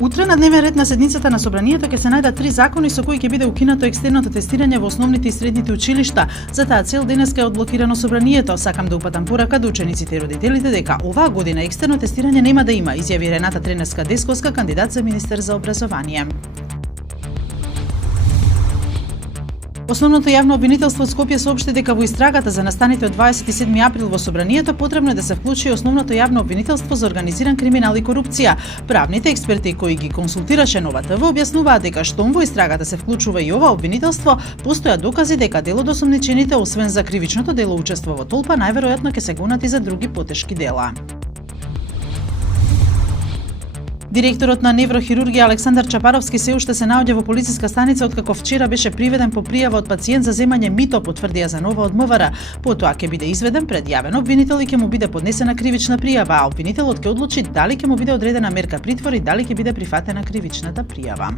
Утре на дневен ред на седницата на собранието ќе се најдат 3 закони со кои ќе биде укинато екстерното тестирање во основните и средните училишта. За таа цел денеска е одблокирано собранието. Сакам да упатам порака до учениците и родителите дека оваа година екстерно тестирање нема да има, изјави Рената Треневска-Десковска, кандидат за министер за образование. Основното јавно обвинителство од Скопје соопшти дека во истрагата за настаните од 27 април во собранието потребно е да се вклучи основното јавно обвинителство за организиран криминал и корупција. Правните експерти кои ги консултираше Нова ТВ објаснуваат дека штом во истрагата се вклучува и ова обвинителство, постојат докази дека дел од осомничените освен за кривичното дело учество во толпа, најверојатно ќе се гонат и за други потешки дела. Директорот на неврохирургија Александар Чапаровски се уште се наоѓа во полициска станица откако вчера беше приведен по пријава од пациент за земање мито, потврдија за Нова од МВР. Потоа ќе биде изведен пред јавен обвинител и ќе му биде поднесена кривична пријава, а обвинителот ќе одлучи дали ќе му биде одредена мерка притвор и дали ќе биде прифатена кривичната пријава.